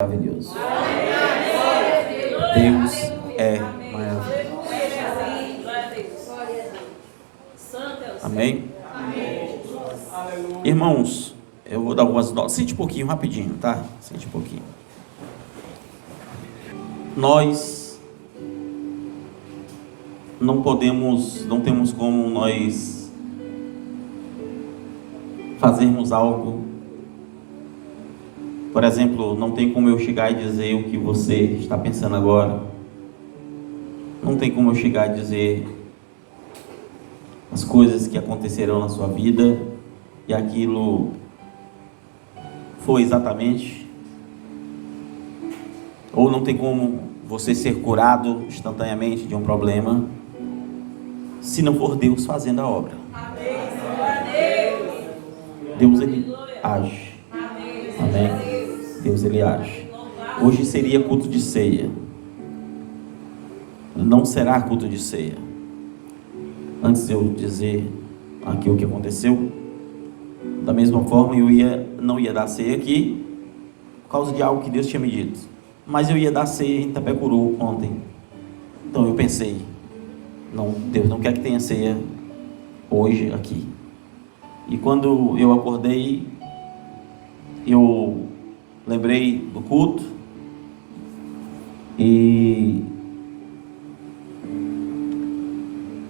Maravilhoso. Deus é maravilhoso. Amém? Irmãos, eu vou dar algumas notas. Sente um pouquinho, rapidinho, tá? Sente um pouquinho. Nós não temos como nós fazermos algo. Por exemplo, não tem como eu chegar e dizer o que você está pensando agora. Não tem como eu chegar e dizer as coisas que acontecerão na sua vida e aquilo foi exatamente. Ou não tem como você ser curado instantaneamente de um problema, se não for Deus fazendo a obra. Deus, Ele age. Amém? Deus, Ele age. Hoje seria culto de ceia. Não será culto de ceia. Antes de eu dizer aqui o que aconteceu, da mesma forma eu não ia dar ceia aqui, por causa de algo que Deus tinha me dito. Mas eu ia dar ceia em Itapecuru ontem. Então eu pensei, não, Deus não quer que tenha ceia hoje aqui. E quando eu acordei, eu lembrei do culto e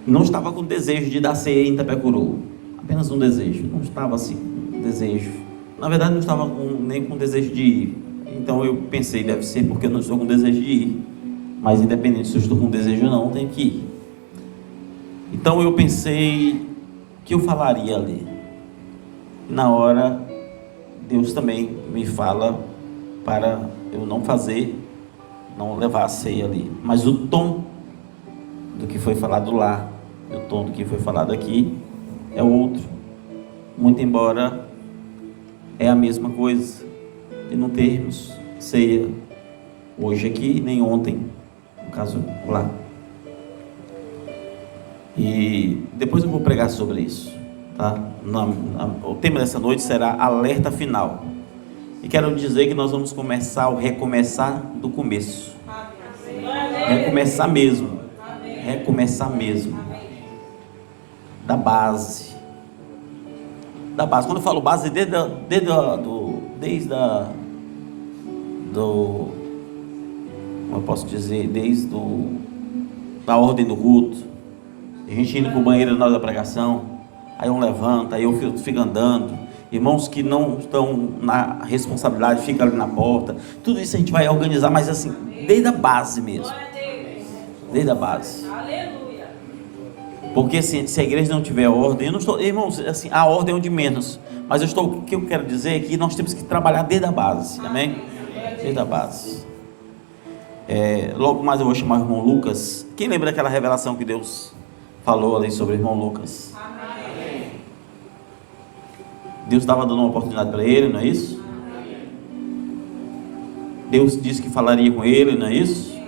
não estava com desejo de dar ceia em Itapecuru, apenas um desejo, não estava assim, desejo, na verdade não estava nem com desejo de ir. Então eu pensei, deve ser porque eu não estou com desejo de ir, mas independente se eu estou com desejo ou não, eu tenho que ir. Então eu pensei que eu falaria ali. Na hora, Deus também me fala para eu não fazer, não levar a ceia ali. Mas o tom do que foi falado lá, e o tom do que foi falado aqui, é outro. Muito embora é a mesma coisa, de não termos ceia hoje aqui, nem ontem, no caso lá. E depois eu vou pregar sobre isso, tá? O tema dessa noite será alerta final. E quero dizer que nós vamos começar o recomeçar do começo. Recomeçar mesmo. Recomeçar mesmo. Da base. Da base. Quando eu falo base, como eu posso dizer, da ordem do culto. A gente indo para o banheiro na hora da pregação, aí um levanta, aí eu fico andando. Irmãos que não estão na responsabilidade, ficam ali na porta. Tudo isso a gente vai organizar, mas assim, desde a base mesmo. Desde a base. Porque se a igreja não tiver ordem, eu não estou, irmãos, assim, a ordem é o de menos. Mas o que eu quero dizer é que nós temos que trabalhar desde a base, amém? Desde a base. Logo mais eu vou chamar o irmão Lucas. Quem lembra daquela revelação que Deus falou ali sobre o irmão Lucas? Deus estava dando uma oportunidade para ele, não é isso? Deus disse que falaria com ele, não é isso?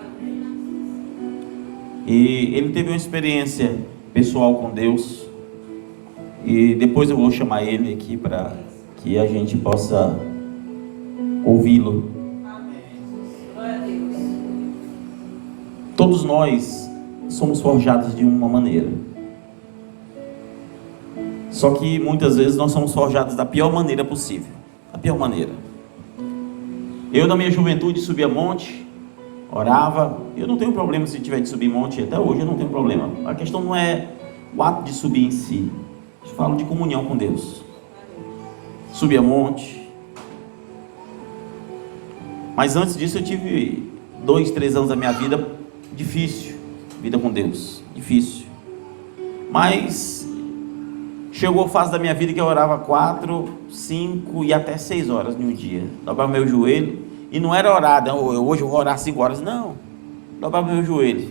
E ele teve uma experiência pessoal com Deus. E depois eu vou chamar ele aqui para que a gente possa ouvi-lo. Todos nós somos forjados de uma maneira. Só que muitas vezes nós somos forjados da pior maneira possível. Da pior maneira. Eu na minha juventude subia monte, orava. Eu não tenho problema se tiver de subir monte, até hoje eu não tenho problema. A questão não é o ato de subir em si. Eu falo de comunhão com Deus. Subia monte. Mas antes disso eu tive 2, 3 anos da minha vida difícil. Vida com Deus, difícil. Mas chegou a fase da minha vida que eu orava 4, 5 e até 6 horas em um dia. Dobrava meu joelho. E não era orar, hoje eu vou orar 5 horas. Não. Dobrava meu joelho.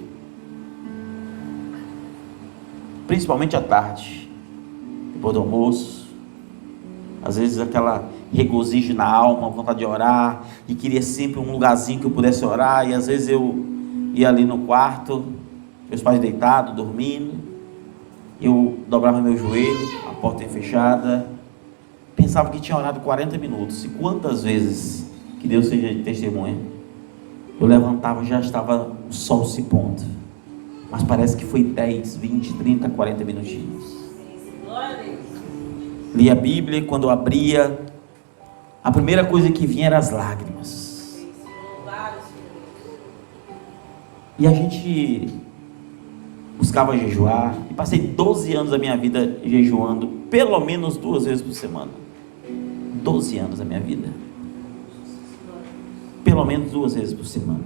Principalmente à tarde. Depois do almoço. Às vezes aquela regozijo na alma, vontade de orar. E queria sempre um lugarzinho que eu pudesse orar. E às vezes eu ia ali no quarto, meus pais deitados, dormindo. Eu dobrava meu joelho, a porta ia fechada, pensava que tinha orado 40 minutos, e quantas vezes Que Deus seja de testemunha. Eu levantava, já estava o sol se pondo. Mas parece que foi 10, 20, 30, 40 minutinhos. Li a Bíblia, quando eu abria, a primeira coisa que vinha eram as lágrimas. E a gente buscava jejuar, e passei 12 anos da minha vida jejuando, pelo menos 2 vezes por semana. 12 anos da minha vida. Pelo menos 2 vezes por semana.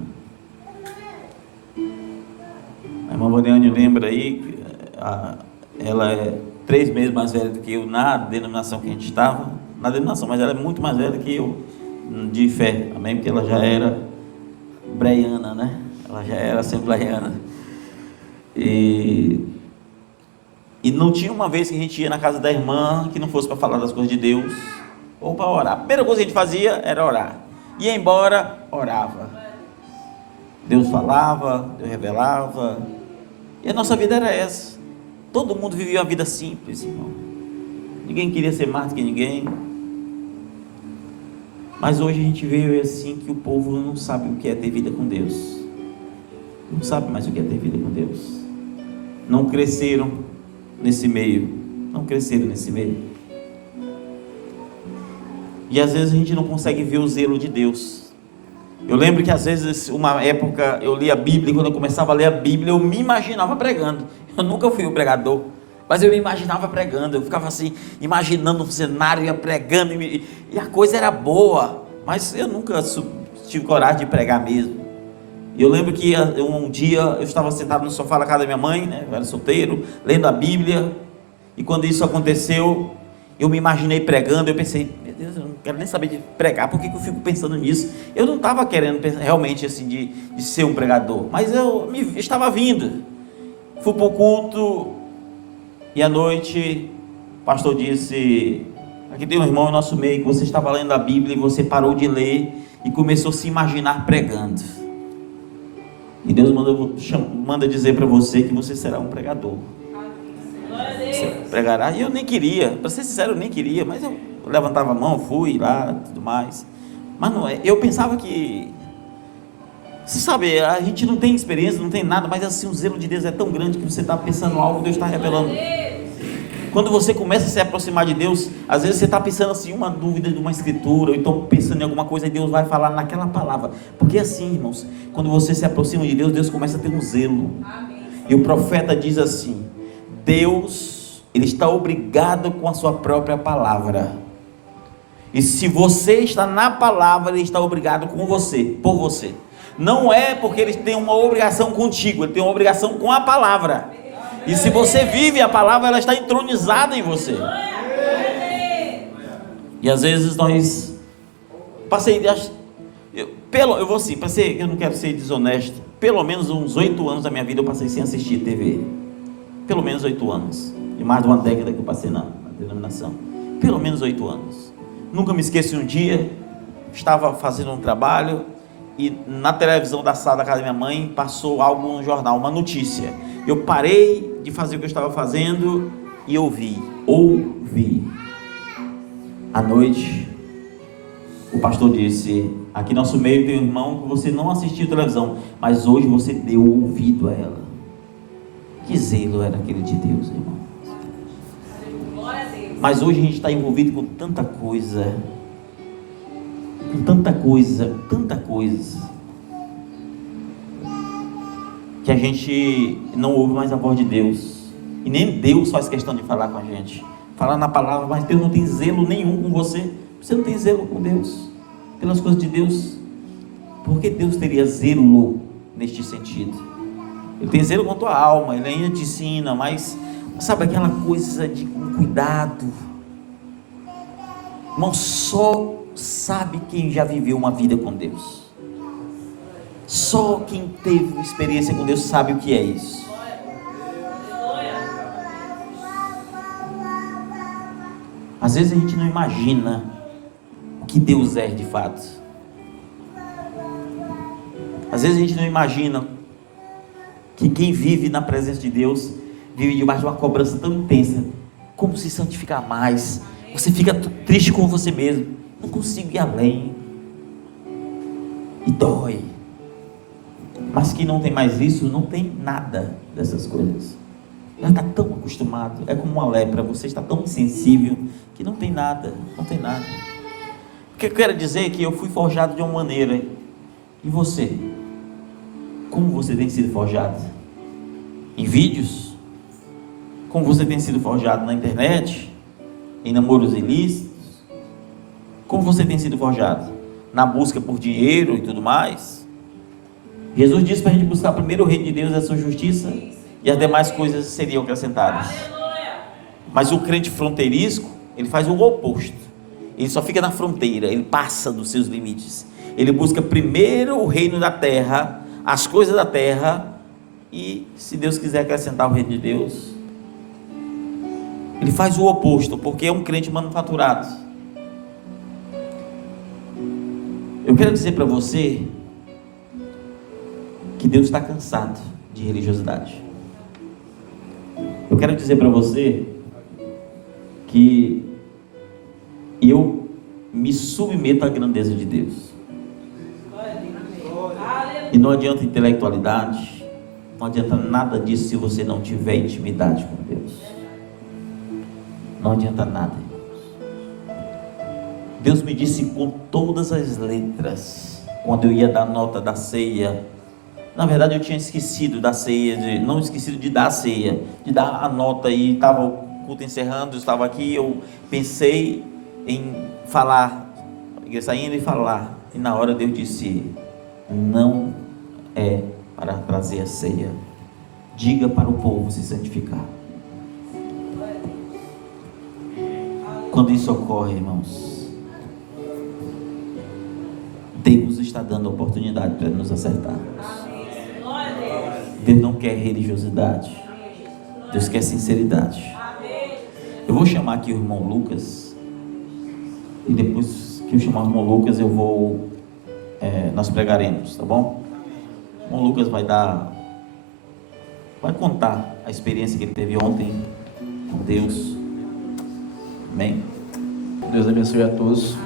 A irmã Moriane lembra aí, ela é 3 meses mais velha do que eu na denominação que a gente estava, na denominação, mas ela é muito mais velha que eu, de fé, amém? Porque ela já era breiana, né? Ela já era assembleiana. E não tinha uma vez que a gente ia na casa da irmã que não fosse para falar das coisas de Deus ou para orar. A primeira coisa que a gente fazia era orar. Ia embora, orava. Deus falava, Deus revelava. E a nossa vida era essa. Todo mundo vivia uma vida simples, irmão. Ninguém queria ser mais do que ninguém. Mas hoje a gente vê assim que o povo não sabe o que é ter vida com Deus. Não sabe mais o que é ter vida com Deus. Não cresceram nesse meio. Não cresceram nesse meio. E às vezes a gente não consegue ver o zelo de Deus. Eu lembro que às vezes, uma época, eu li a Bíblia, e quando eu começava a ler a Bíblia, eu me imaginava pregando. Eu nunca fui um pregador, mas eu me imaginava pregando. Eu ficava assim, imaginando um cenário, ia pregando, e a coisa era boa, mas eu nunca tive coragem de pregar mesmo. E eu lembro que um dia eu estava sentado no sofá da casa da minha mãe, né? Eu era solteiro, lendo a Bíblia, e quando isso aconteceu, eu me imaginei pregando. Eu pensei, meu Deus, eu não quero nem saber de pregar, por que eu fico pensando nisso? Eu não estava querendo realmente assim de ser um pregador, mas eu estava vindo. Fui para o culto, e à noite o pastor disse: aqui tem um irmão em nosso meio que você estava lendo a Bíblia e você parou de ler e começou a se imaginar pregando. E Deus manda dizer para você que você será um pregador. Você pregará. E eu nem queria, para ser sincero, eu nem queria, mas eu levantava a mão, fui lá, tudo mais. Mas não é, eu pensava que, você sabe, a gente não tem experiência, não tem nada, mas assim, o zelo de Deus é tão grande que você está pensando algo, Deus está revelando. Quando você começa a se aproximar de Deus, às vezes você está pensando assim, uma dúvida de uma escritura, ou então pensando em alguma coisa, e Deus vai falar naquela palavra. Porque assim, irmãos, quando você se aproxima de Deus, Deus começa a ter um zelo. E o profeta diz assim: Deus, Ele está obrigado com a sua própria palavra. E se você está na palavra, Ele está obrigado com você, por você. Não é porque Ele tem uma obrigação contigo, Ele tem uma obrigação com a palavra. E se você vive a palavra, ela está entronizada em você. E às vezes nós eu vou assim, eu não quero ser desonesto, pelo menos uns 8 anos da minha vida eu passei sem assistir TV. Pelo menos 8 anos. E mais de uma década que eu passei na denominação. Pelo menos 8 anos. Nunca me esqueço, um dia estava fazendo um trabalho e na televisão da sala da casa da minha mãe passou algo no jornal, uma notícia. Eu parei de fazer o que eu estava fazendo e ouvi. À noite, o pastor disse: aqui no nosso meio tem um irmão que você não assistiu televisão, mas hoje você deu ouvido a ela. Que zelo era aquele de Deus, irmão. Mas hoje a gente está envolvido com tanta coisa, que a gente não ouve mais a voz de Deus, e nem Deus faz questão de falar com a gente. Falar na palavra, mas Deus não tem zelo nenhum com você. Você não tem zelo com Deus, pelas coisas de Deus. Por que Deus teria zelo neste sentido? Ele tem zelo com a tua alma, Ele ainda te ensina, mas sabe aquela coisa de cuidado? Irmão, só sabe quem já viveu uma vida com Deus. Só quem teve experiência com Deus sabe o que é isso. Às vezes a gente não imagina o que Deus é de fato. Às vezes a gente não imagina que quem vive na presença de Deus vive debaixo de uma cobrança tão intensa. Como se santificar mais? Você fica triste com você mesmo. Não consigo ir além. dói. Mas que não tem mais isso, não tem nada dessas coisas. Já está tão acostumado, é como uma lepra, você está tão insensível que não tem nada, não tem nada. O que eu quero dizer é que eu fui forjado de uma maneira, e você? Como você tem sido forjado? Em vídeos? Como você tem sido forjado na internet? Em namoros ilícitos? Como você tem sido forjado? Na busca por dinheiro e tudo mais? Jesus disse para a gente buscar primeiro o reino de Deus e a sua justiça, e as demais coisas seriam acrescentadas. Mas o crente fronteiriço, ele faz o oposto. Ele só fica na fronteira, ele passa dos seus limites. Ele busca primeiro o reino da terra, as coisas da terra, e se Deus quiser acrescentar o reino de Deus, ele faz o oposto, porque é um crente manufaturado. Eu quero dizer para você que Deus está cansado de religiosidade. Eu quero dizer para você que eu me submeto à grandeza de Deus. E não adianta intelectualidade, não adianta nada disso se você não tiver intimidade com Deus. Não adianta nada. Deus me disse com todas as letras, quando eu ia dar nota da ceia. Na verdade eu tinha esquecido da ceia, não esquecido de dar a ceia, de dar a nota, e estava o culto encerrando, eu estava aqui, eu pensei em falar, saindo e falar, e na hora Deus disse, não é para trazer a ceia, diga para o povo se santificar. Quando isso ocorre, irmãos, Deus está dando a oportunidade para nos acertar. Deus não quer religiosidade, Deus quer sinceridade. Eu vou chamar aqui o irmão Lucas, e depois que eu chamar o irmão Lucas, nós pregaremos, tá bom? O irmão Lucas vai contar a experiência que ele teve ontem com Deus. Amém? Deus abençoe a todos.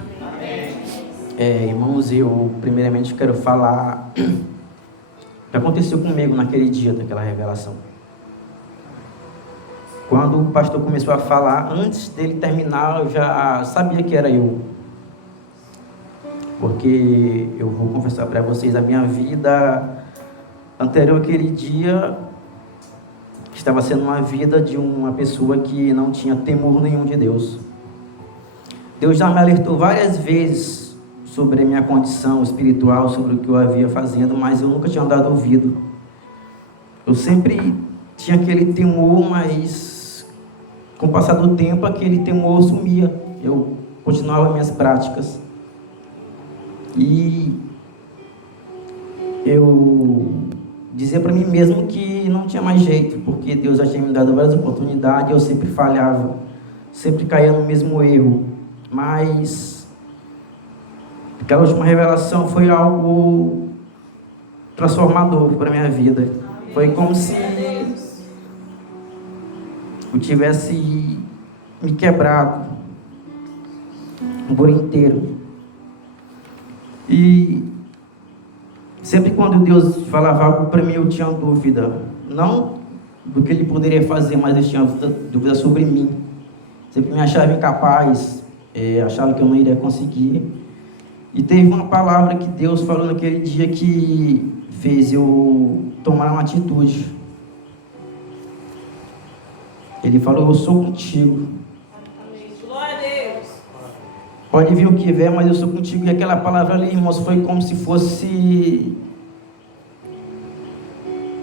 Irmãos, eu primeiramente quero falar o que aconteceu comigo naquele dia daquela revelação. Quando o pastor começou a falar, antes dele terminar, eu já sabia que era eu. Porque eu vou confessar para vocês, a minha vida anterior àquele dia estava sendo uma vida de uma pessoa que não tinha temor nenhum de Deus. Deus já me alertou várias vezes sobre a minha condição espiritual, sobre o que eu havia fazendo, mas eu nunca tinha dado ouvido. Eu sempre tinha aquele temor, mas com o passar do tempo aquele temor sumia. Eu continuava minhas práticas. E eu dizia para mim mesmo que não tinha mais jeito, porque Deus já tinha me dado várias oportunidades, eu sempre falhava, sempre caía no mesmo erro. Mas aquela última revelação foi algo transformador para a minha vida. Foi como se eu tivesse me quebrado por inteiro. E sempre quando Deus falava algo para mim, eu tinha dúvida. Não do que Ele poderia fazer, mas eu tinha dúvida sobre mim. Sempre me achava incapaz, achava que eu não iria conseguir. E teve uma palavra que Deus falou naquele dia que fez eu tomar uma atitude. Ele falou, eu sou contigo. Glória a Deus. Pode vir o que vier, mas eu sou contigo. E aquela palavra ali, irmãos, foi como se fosse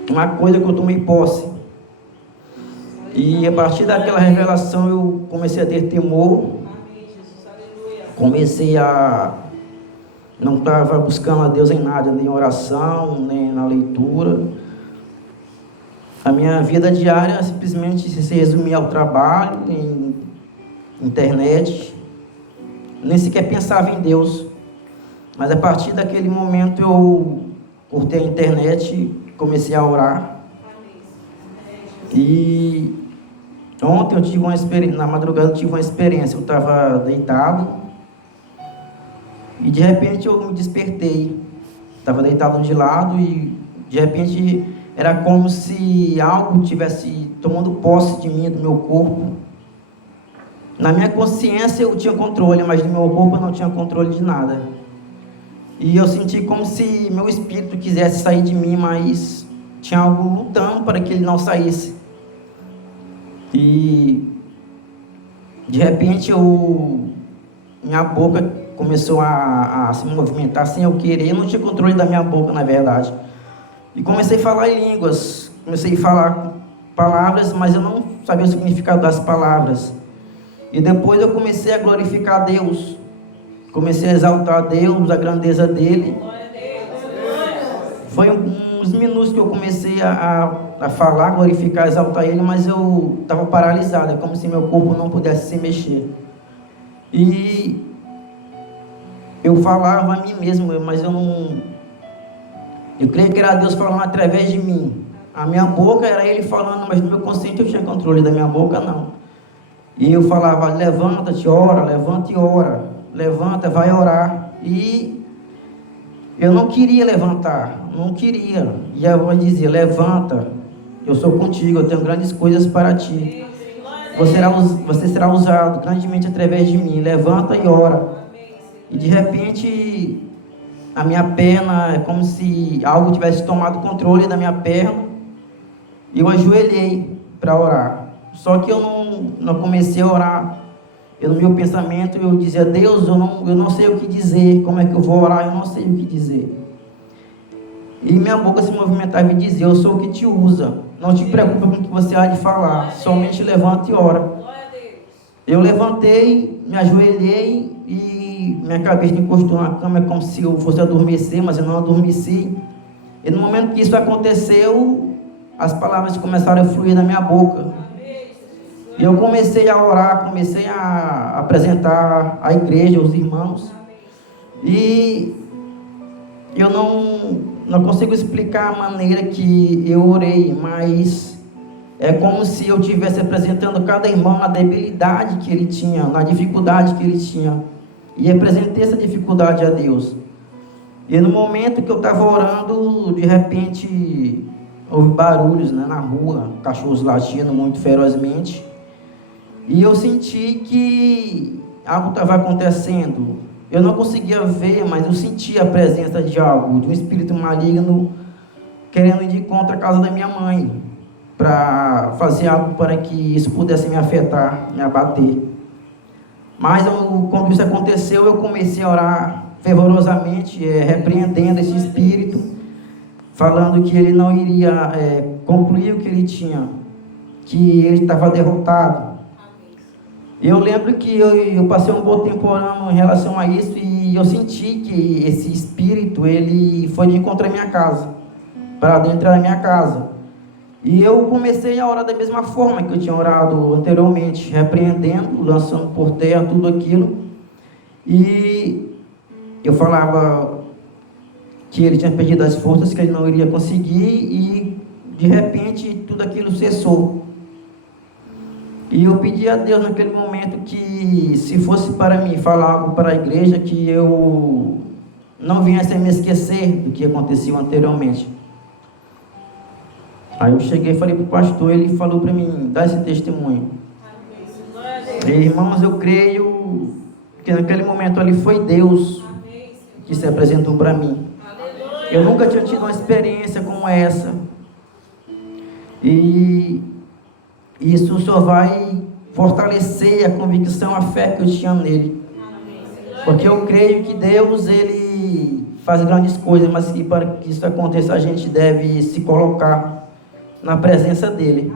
uma coisa que eu tomei posse. E a partir daquela revelação eu comecei a ter temor. Comecei a... não estava buscando a Deus em nada, nem em oração, nem na leitura. A minha vida diária simplesmente se resumia ao trabalho, em internet. Nem sequer pensava em Deus. Mas a partir daquele momento eu cortei a internet e comecei a orar. E ontem eu tive uma experiência, na madrugada eu tive uma experiência. Eu estava deitado e de repente eu me despertei. Estava deitado de lado e de repente era como se algo tivesse tomando posse de mim, do meu corpo. Na minha consciência eu tinha controle, mas no meu corpo eu não tinha controle de nada. E eu senti como se meu espírito quisesse sair de mim, mas tinha algo lutando para que ele não saísse. E de repente minha boca começou a se movimentar sem eu querer. Eu não tinha controle da minha boca, na verdade. E comecei a falar em línguas. Comecei a falar palavras, mas eu não sabia o significado das palavras. E depois eu comecei a glorificar a Deus. Comecei a exaltar a Deus, a grandeza dele. Foi uns minutos que eu comecei a falar, glorificar, exaltar ele, mas eu estava paralisado. É como se meu corpo não pudesse se mexer. E eu falava a mim mesmo, mas eu não... Eu creio que era Deus falando através de mim. A minha boca era ele falando, mas no meu consciente eu tinha controle, da minha boca não. E eu falava, levanta-te, ora, levanta e ora. Levanta, vai orar. E eu não queria levantar, não queria. E a voz dizia, levanta, eu sou contigo, eu tenho grandes coisas para ti. Você será usado grandemente através de mim. Levanta e ora. E de repente, a minha perna, é como se algo tivesse tomado controle da minha perna. E eu ajoelhei para orar. Só que eu não comecei a orar. No meu pensamento, eu dizia, Deus, eu não sei o que dizer. Como é que eu vou orar? Eu não sei o que dizer. E minha boca se movimentava e dizia, eu sou o que te usa. Não te preocupe com o que você há de falar. Somente levanta e ora. Eu levantei, me ajoelhei e minha cabeça encostou na cama, como se eu fosse adormecer, mas eu não adormeci. E no momento que isso aconteceu, as palavras começaram a fluir na minha boca. E eu comecei a orar, comecei a apresentar a igreja, os irmãos. E eu não consigo explicar a maneira que eu orei, mas é como se eu estivesse apresentando cada irmão na debilidade que ele tinha, na dificuldade que ele tinha. E apresentei essa dificuldade a Deus. E no momento que eu estava orando, de repente, houve barulhos, né, na rua, cachorros latindo muito ferozmente. E eu senti que algo estava acontecendo. Eu não conseguia ver, mas eu sentia a presença de algo, de um espírito maligno querendo ir de contra a casa da minha mãe, para fazer algo para que isso pudesse me afetar, me abater. Mas quando isso aconteceu, eu comecei a orar fervorosamente, repreendendo esse espírito, falando que ele não iria concluir o que ele tinha, que ele estava derrotado. Eu lembro que eu passei um bom tempo orando em relação a isso e eu senti que esse espírito, ele foi de encontro à minha casa, para dentro da minha casa. E eu comecei a orar da mesma forma que eu tinha orado anteriormente, repreendendo, lançando por terra tudo aquilo. E eu falava que ele tinha perdido as forças, que ele não iria conseguir e de repente tudo aquilo cessou. E eu pedi a Deus naquele momento que, se fosse para mim falar algo para a igreja, que eu não viesse a me esquecer do que aconteceu anteriormente. Aí eu cheguei e falei para o pastor, ele falou para mim, dá esse testemunho. E, irmãos, eu creio que naquele momento ali foi Deus que se apresentou para mim. Eu nunca tinha tido uma experiência como essa. E isso só vai fortalecer a convicção, a fé que eu tinha nele. Porque eu creio que Deus, ele faz grandes coisas, mas que para que isso aconteça, a gente deve se colocar na presença dele.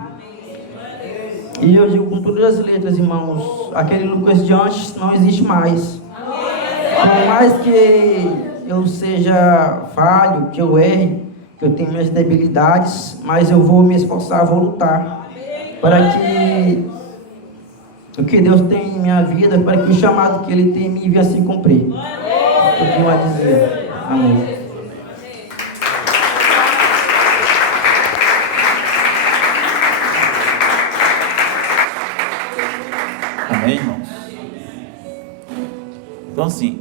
E eu digo com todas as letras, irmãos, aquele Lucas de antes não existe mais. Por mais que eu seja falho, que eu erre, que eu tenho minhas debilidades, mas eu vou me esforçar, vou lutar para que o que Deus tem em minha vida, para que o chamado que Ele tem em mim venha se cumprir. Eu tenho a dizer. Amém. Amém, irmãos? Então, assim,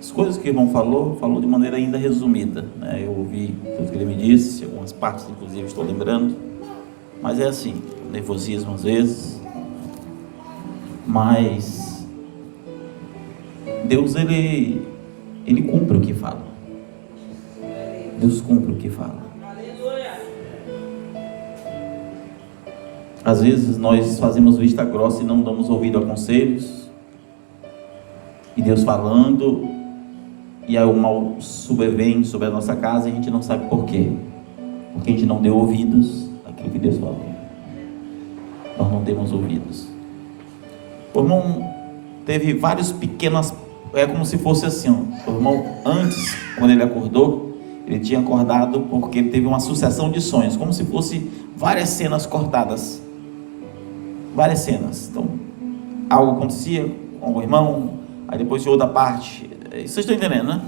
as coisas que que o irmão falou de maneira ainda resumida, né? Eu ouvi tudo que ele me disse, algumas partes inclusive estou lembrando, mas é assim, nervosismo às vezes, mas Deus ele cumpre o que fala. Deus cumpre o que fala. Às vezes nós fazemos vista grossa e não damos ouvido a conselhos, e Deus falando, e aí o mal sobrevém sobre a nossa casa e a gente não sabe por quê, porque a gente não deu ouvidos àquilo que Deus falou. Nós não demos ouvidos. O irmão teve várias pequenas, é como se fosse assim, ó. O irmão antes, quando ele acordou, ele tinha acordado porque ele teve uma sucessão de sonhos, como se fosse várias cenas cortadas, várias cenas. Então algo acontecia com o irmão, aí depois de outra parte, vocês estão entendendo, né?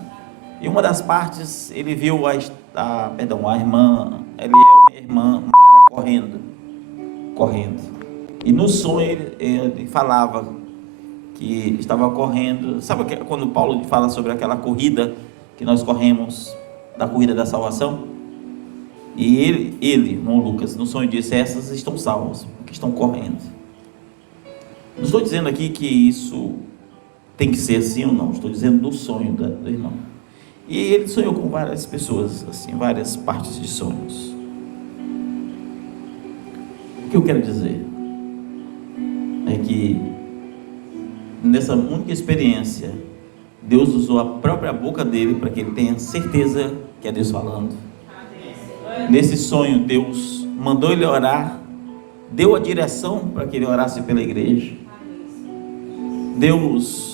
E uma das partes, ele viu a irmã Eliel e a irmã Mara correndo. E no sonho ele falava que estava correndo. Sabe quando Paulo fala sobre aquela corrida que nós corremos, da corrida da salvação? E ele, não Lucas, no sonho disse: essas estão salvas, porque estão correndo. Não estou dizendo aqui que isso tem que ser assim ou não, estou dizendo do sonho do irmão. E ele sonhou com várias pessoas, assim, várias partes de sonhos. O que eu quero dizer é que nessa única experiência, Deus usou a própria boca dele para que ele tenha certeza que é Deus falando. Nesse sonho, Deus mandou ele orar, deu a direção para que ele orasse pela igreja. Deus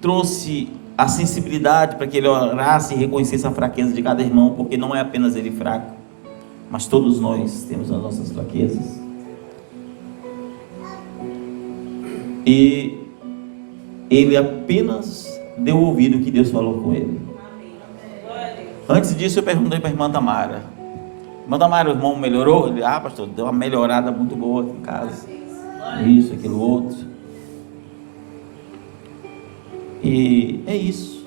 trouxe a sensibilidade para que ele orasse e reconhecesse a fraqueza de cada irmão, porque não é apenas ele fraco, mas todos nós temos as nossas fraquezas. E ele apenas deu ouvido ao que Deus falou com ele. Antes disso eu perguntei para a irmã Tamara: irmã Tamara, o irmão melhorou? Ele: pastor, deu uma melhorada muito boa aqui em casa, isso, aquilo, outro. E é isso.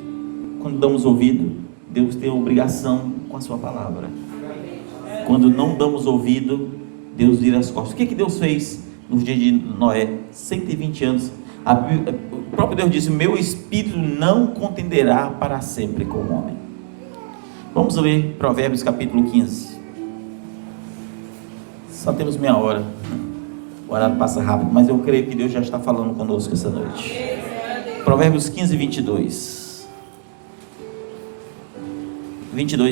Quando damos ouvido, Deus tem a obrigação com a sua palavra. Quando não damos ouvido, Deus vira as costas. O que Deus fez nos dias de Noé? 120 anos. O próprio Deus disse: meu espírito não contenderá para sempre com o homem. Vamos ler Provérbios capítulo 15. Só temos meia hora. O horário passa rápido, mas eu creio que Deus já está falando conosco essa noite. Provérbios 15, 22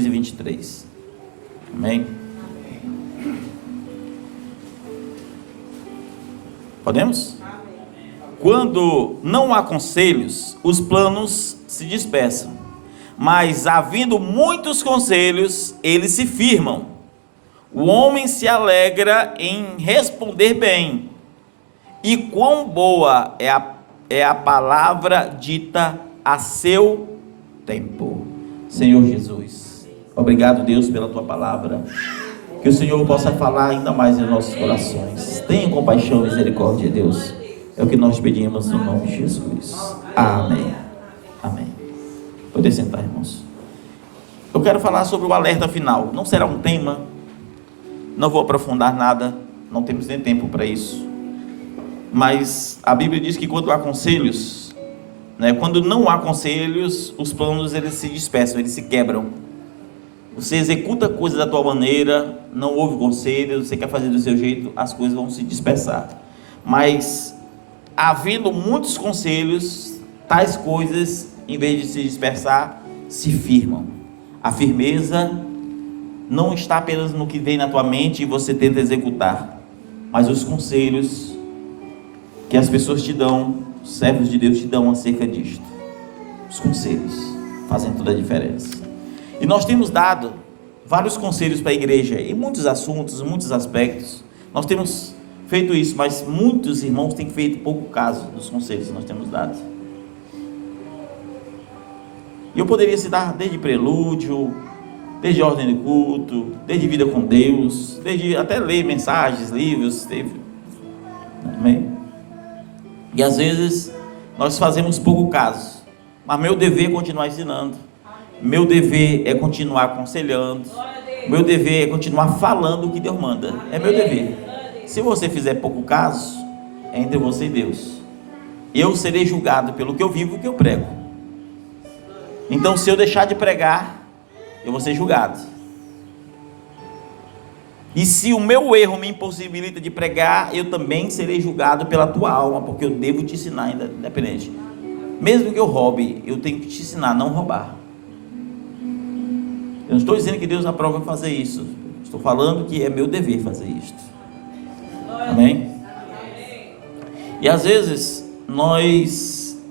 e 23. Amém? Podemos? Quando não há conselhos, os planos se dispersam, mas havendo muitos conselhos, eles se firmam. O homem se alegra em responder bem, e quão boa é a palavra dita a seu tempo. Senhor Jesus, obrigado, Deus, pela tua palavra. Que o Senhor possa falar ainda mais em nossos corações. Tenha compaixão e misericórdia, Deus. É o que nós pedimos no nome de Jesus. Amém. Amém. Pode sentar, irmãos. Eu quero falar sobre o alerta final. Não será um tema, não vou aprofundar nada, não temos nem tempo para isso. Mas a Bíblia diz que quando há conselhos, quando não há conselhos, os planos eles se dispersam, eles se quebram. Você executa coisas da tua maneira, não houve conselhos, você quer fazer do seu jeito, as coisas vão se dispersar. Mas havendo muitos conselhos, tais coisas, em vez de se dispersar, se firmam. A firmeza não está apenas no que vem na tua mente e você tenta executar, mas os conselhos que as pessoas te dão, os servos de Deus te dão acerca disto. Os conselhos fazem toda a diferença. E nós temos dado vários conselhos para a igreja, em muitos assuntos, em muitos aspectos. Nós temos feito isso, mas muitos irmãos têm feito pouco caso dos conselhos que nós temos dado. E eu poderia citar desde prelúdio, desde ordem de culto, desde vida com Deus, desde até ler mensagens, livros, amém? E às vezes nós fazemos pouco caso. Mas meu dever é continuar ensinando. Meu dever é continuar aconselhando. Meu dever é continuar falando o que Deus manda. É meu dever. Se você fizer pouco caso, é entre você e Deus. Eu serei julgado pelo que eu vivo e o que eu prego. Então, se eu deixar de pregar, eu vou ser julgado. E se o meu erro me impossibilita de pregar, eu também serei julgado pela tua alma, porque eu devo te ensinar, ainda independente. Mesmo que eu roube, eu tenho que te ensinar a não roubar. Eu não estou dizendo que Deus aprova fazer isso. Estou falando que é meu dever fazer isto. Amém? E às vezes nós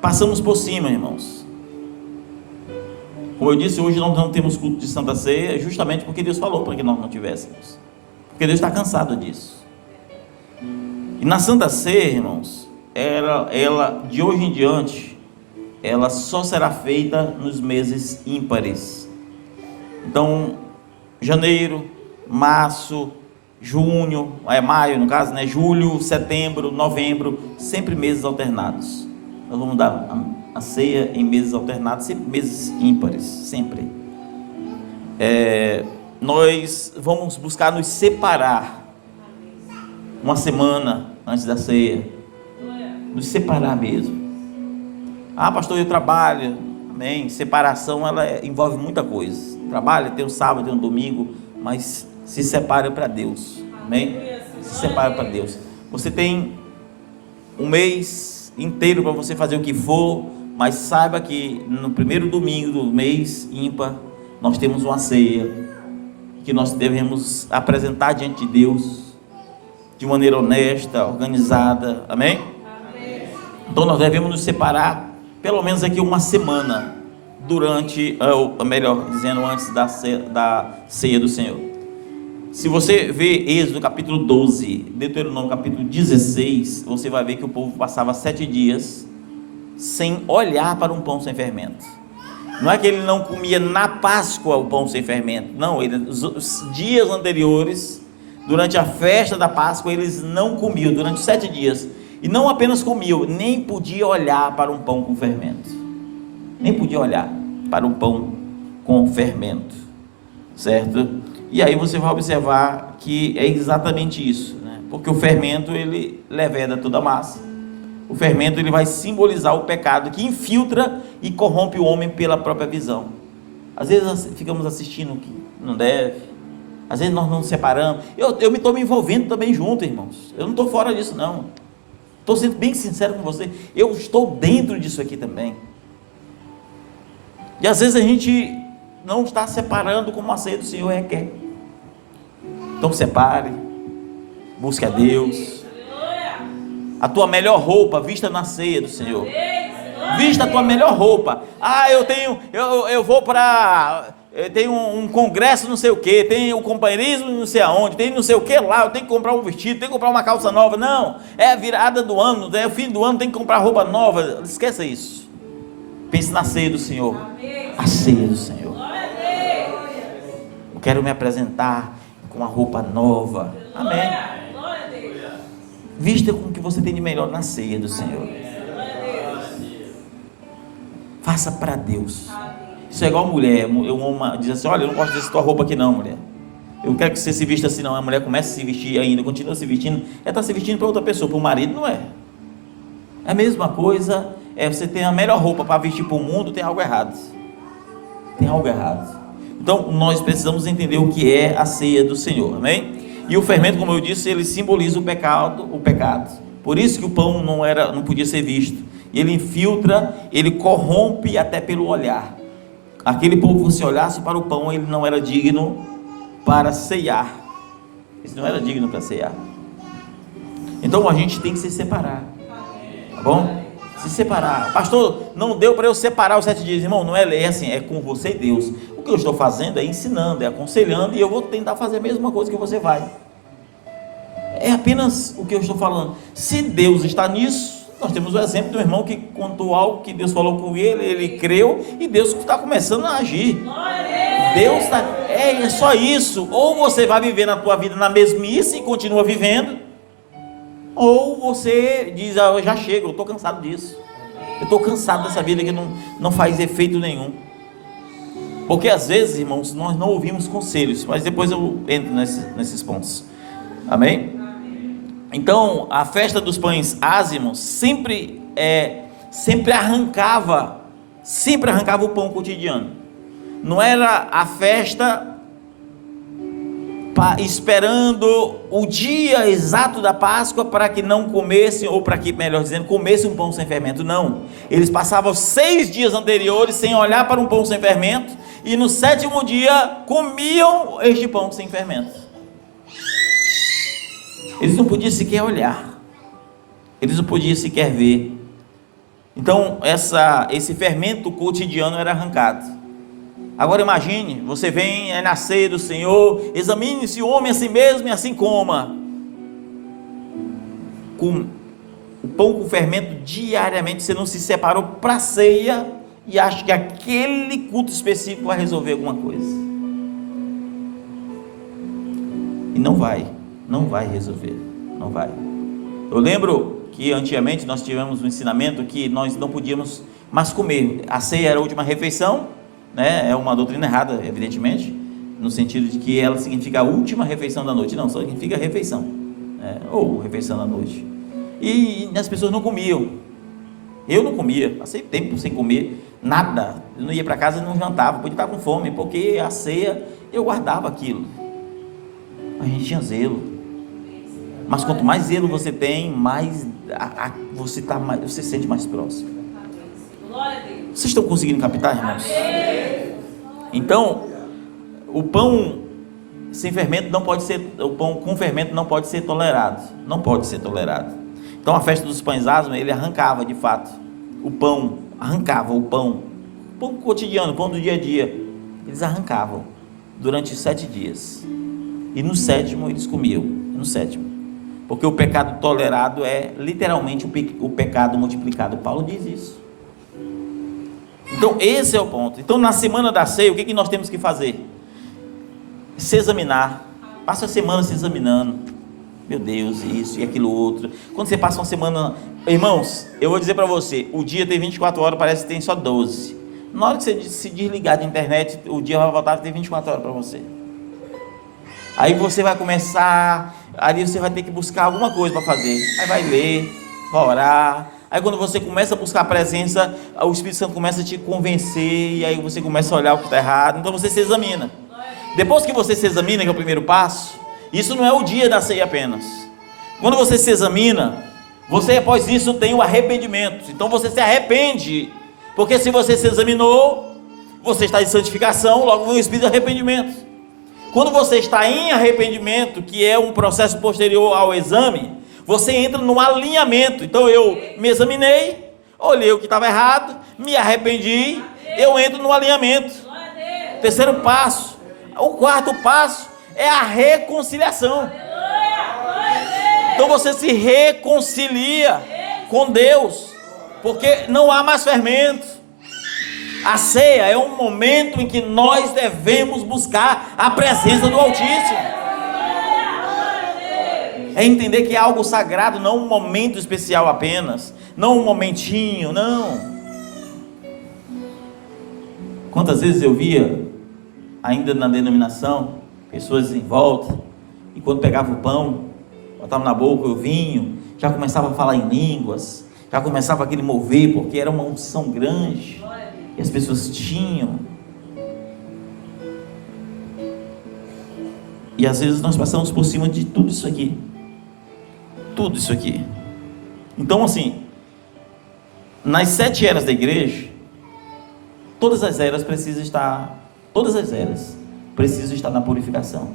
passamos por cima, irmãos. Como eu disse, hoje nós não temos culto de Santa Ceia, justamente porque Deus falou para que nós não tivéssemos. Porque Deus está cansado disso. E na Santa Ceia, irmãos, ela de hoje em diante, ela só será feita nos meses ímpares. Então, janeiro, março, junho, maio no caso, né? Julho, setembro, novembro, sempre meses alternados. Nós vamos dar a ceia em meses alternados, sempre meses ímpares, sempre. Nós vamos buscar nos separar uma semana antes da ceia, nos separar mesmo. Ah, pastor, eu trabalho. Amém. Separação, ela envolve muita coisa. Trabalha, tem o sábado, tem o domingo, mas se separa para Deus. Amém? Se separa para Deus. Você tem um mês inteiro para você fazer o que for, mas saiba que no primeiro domingo do mês ímpar, nós temos uma ceia que nós devemos apresentar diante de Deus de maneira honesta, organizada. Amém? Então nós devemos nos separar pelo menos aqui uma semana durante, ou melhor dizendo, antes da ceia do Senhor. Se você vê Êxodo capítulo 12, Deuteronômio capítulo 16, você vai ver que o povo passava 7 dias sem olhar para um pão sem fermento. Não é que ele não comia na Páscoa o pão sem fermento, não, os dias anteriores, durante a festa da Páscoa, eles não comiam durante 7 dias. E não apenas comiam, nem podia olhar para um pão com fermento. Nem podia olhar para um pão com fermento. Certo? E aí você vai observar que é exatamente isso, né? Porque o fermento, ele leveda toda a massa. O fermento, ele vai simbolizar o pecado que infiltra e corrompe o homem pela própria visão. Às vezes nós ficamos assistindo o que não deve. Às vezes nós não nos separamos. Eu estou me envolvendo também junto, irmãos. Eu não estou fora disso, não. Estou sendo bem sincero com você, eu estou dentro disso aqui também. E às vezes a gente não está separando como a ceia do Senhor requer. Então separe, busque a Deus. A tua melhor roupa, vista na ceia do Senhor. Vista a tua melhor roupa. Ah, eu vou para... Tem um congresso não sei o que, tem o companheirismo não sei aonde, tem não sei o que lá, eu tenho que comprar um vestido, tenho que comprar uma calça nova. Não, é a virada do ano, é o fim do ano, tem que comprar roupa nova. Esqueça isso. Pense na ceia do Senhor. A ceia do Senhor. Eu quero me apresentar com uma roupa nova. Amém. Vista com o que você tem de melhor na ceia do Senhor. Faça para Deus. Isso é igual mulher. Uma diz assim: olha, eu não gosto dessa tua roupa aqui não, mulher. Eu não quero que você se vista assim não. A mulher começa a se vestir ainda, continua se vestindo. Ela está se vestindo para outra pessoa, para o marido não é. É a mesma coisa. Você tem a melhor roupa para vestir para o mundo, tem algo errado. Tem algo errado. Então nós precisamos entender o que é a ceia do Senhor, amém? E o fermento, como eu disse, ele simboliza o pecado. Por isso que o pão não podia ser visto. Ele infiltra, ele corrompe até pelo olhar. Aquele povo, se olhasse para o pão, ele não era digno para ceiar. Ele não era digno para ceiar. Então a gente tem que se separar. Tá bom? Se separar. Pastor, não deu para eu separar os 7 dias. Irmão, não é lei, é assim, é com você e Deus. O que eu estou fazendo é ensinando, é aconselhando, e eu vou tentar fazer a mesma coisa que você vai. É apenas o que eu estou falando. Se Deus está nisso, nós temos o exemplo do irmão que contou algo que Deus falou com ele, ele creu, e Deus está começando a agir. Deus está... É só isso. Ou você vai viver na tua vida na mesmice e continua vivendo, ou você diz: eu já chego, eu estou cansado disso. Eu estou cansado dessa vida que não faz efeito nenhum. Porque às vezes, irmãos, nós não ouvimos conselhos, mas depois eu entro nesses pontos. Amém? Então, a festa dos pães ázimos sempre arrancava o pão cotidiano. Não era a festa esperando o dia exato da Páscoa para que não comessem, ou para que, melhor dizendo, comessem um pão sem fermento. Não, eles passavam 6 dias anteriores sem olhar para um pão sem fermento, e no 7º dia comiam este pão sem fermento. Eles não podiam sequer olhar, eles não podiam sequer ver. Então esse fermento cotidiano era arrancado. Agora imagine, você vem na ceia do Senhor, examine-se o homem a si mesmo e assim coma. Com o pão com fermento diariamente, você não se separou para a ceia e acha que aquele culto específico vai resolver alguma coisa. E não vai resolver, não vai. Eu lembro que antigamente nós tivemos um ensinamento que nós não podíamos mais comer. A ceia era a última refeição, né? É uma doutrina errada, evidentemente, no sentido de que ela significa a última refeição da noite. Não, só significa refeição, né? Ou refeição da noite. E as pessoas não comiam. Eu não comia, passei tempo sem comer nada. Eu não ia para casa e não jantava, podia estar com fome, porque a ceia eu guardava aquilo. A gente tinha zelo. Mas quanto mais zelo você tem, mais você se sente mais próximo. Vocês estão conseguindo captar, irmãos? Então, o pão sem fermento não pode ser, o pão com fermento não pode ser tolerado. Não pode ser tolerado. Então, a festa dos pães ázimos, ele arrancava de fato o pão, o pão cotidiano, o pão do dia a dia. Eles arrancavam durante 7 dias. E no 7º eles comiam. No 7º. Porque o pecado tolerado é literalmente o pecado multiplicado. Paulo diz isso. Então esse é o ponto. Então na semana da ceia, o que nós temos que fazer? Se examinar. Passa a semana se examinando. Meu Deus, isso e aquilo outro. Quando você passa uma semana... Irmãos, eu vou dizer para você, o dia tem 24 horas, parece que tem só 12. Na hora que você se desligar da internet, o dia vai voltar a ter 24 horas para você. Aí você vai começar, ali você vai ter que buscar alguma coisa para fazer. Aí vai ler, vai orar. Aí quando você começa a buscar a presença, o Espírito Santo começa a te convencer, e aí você começa a olhar o que está errado. Então você se examina. Depois que você se examina, que é o primeiro passo, isso não é o dia da ceia apenas. Quando você se examina, você após isso tem o arrependimento. Então você se arrepende, porque se você se examinou, você está em santificação, logo vem o Espírito de arrependimento. Quando você está em arrependimento, que é um processo posterior ao exame, você entra no alinhamento. Então eu me examinei, olhei o que estava errado, me arrependi, eu entro no alinhamento. Terceiro passo. O quarto passo é a reconciliação. Então você se reconcilia com Deus, porque não há mais fermento. A ceia é um momento em que nós devemos buscar a presença do Altíssimo. É entender que é algo sagrado, não um momento especial apenas, não um momentinho, não. Quantas vezes eu via, ainda na denominação, pessoas em volta, e quando pegava o pão, botava na boca o vinho, já começava a falar em línguas, já começava aquele mover, porque era uma unção grande, e as pessoas tinham. E às vezes nós passamos por cima de tudo isso aqui. Tudo isso aqui. Então assim, nas 7 eras da igreja, todas as eras precisam estar na purificação.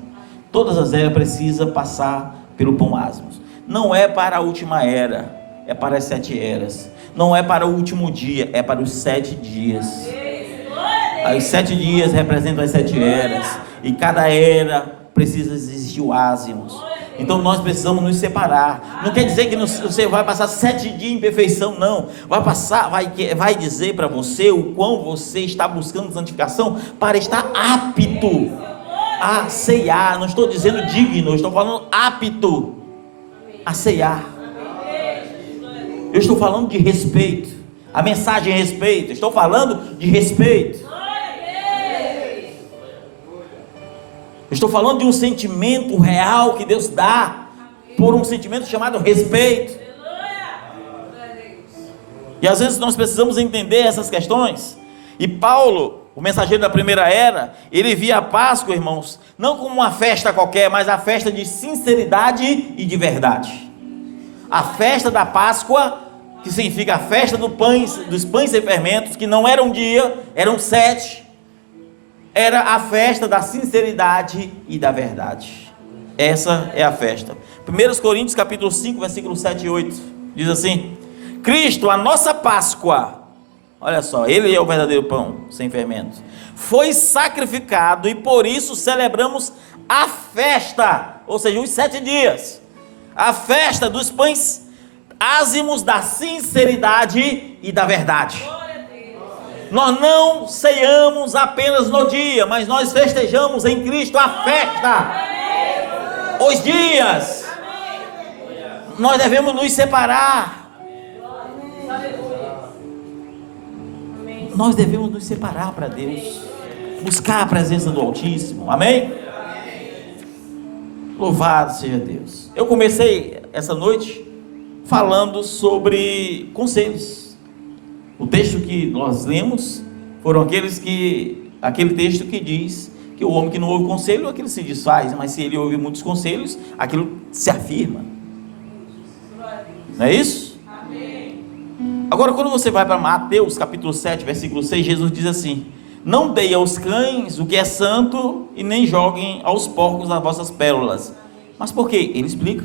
Todas as eras precisam passar pelo pão ázimos. Não é para a última era, é para as 7 eras. Não é para o último dia, é para os 7 dias. Os 7 dias representam as 7 eras, e cada era precisa existir o ázimos. Então nós precisamos nos separar. Não quer dizer que você vai passar 7 dias em perfeição, não. Vai dizer para você o quão você está buscando santificação para estar apto a ceiar. Não estou dizendo digno, estou falando apto a ceiar. Eu estou falando de respeito. A mensagem é respeito. Estou falando de respeito. Estou falando de um sentimento real que Deus dá por um sentimento chamado respeito. E às vezes nós precisamos entender essas questões. E Paulo, o mensageiro da primeira era, ele via a Páscoa, irmãos, não como uma festa qualquer, mas a festa de sinceridade e de verdade. A festa da Páscoa, que significa a festa dos pães sem fermentos, que não era um dia, eram 7. Era a festa da sinceridade e da verdade. Essa é a festa. 1 Coríntios capítulo 5, versículos 7 e 8, diz assim: Cristo, a nossa Páscoa, olha só, Ele é o verdadeiro pão sem fermentos, foi sacrificado e por isso celebramos a festa, ou seja, os 7 dias, a festa dos pães ázimos da sinceridade e da verdade. Nós não ceiamos apenas no dia, mas nós festejamos em Cristo a festa, os dias. Nós devemos nos separar. Nós devemos nos separar para Deus, buscar a presença do Altíssimo, amém? Louvado seja Deus. Eu comecei essa noite falando sobre conselhos. O texto que nós lemos foram aquele texto que diz que o homem que não ouve conselho, aquilo se desfaz, mas se ele ouve muitos conselhos, aquilo se afirma. Não é isso? Amém. Agora, quando você vai para Mateus capítulo 7, versículo 6, Jesus diz assim: não deem aos cães o que é santo e nem joguem aos porcos as vossas pérolas. Mas por quê? Ele explica: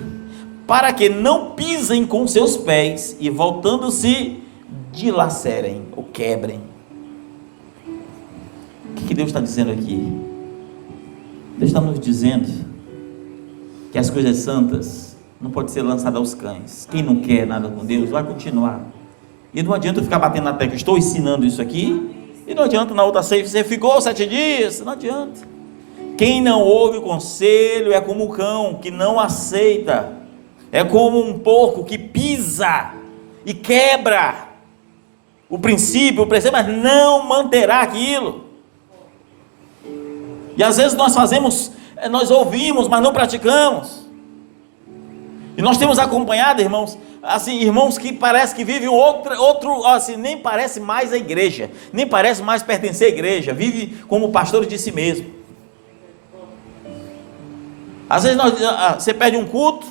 para que não pisem com seus pés e voltando-se dilacerem ou quebrem. O que Deus está dizendo aqui? Deus está nos dizendo que as coisas santas não podem ser lançadas aos cães. Quem não quer nada com Deus vai continuar. E não adianta eu ficar batendo na tecla, estou ensinando isso aqui, e não adianta na outra ceia, você ficou 7 dias, não adianta. Quem não ouve o conselho é como o cão que não aceita, é como um porco que pisa e quebra o princípio, o preceito, mas não manterá aquilo. E às vezes nós ouvimos, mas não praticamos. E nós temos acompanhado, irmãos, assim, irmãos que parece que vivem outro, assim, nem parece mais a igreja, nem parece mais pertencer à igreja, vive como pastores de si mesmo. Às vezes você perde um culto,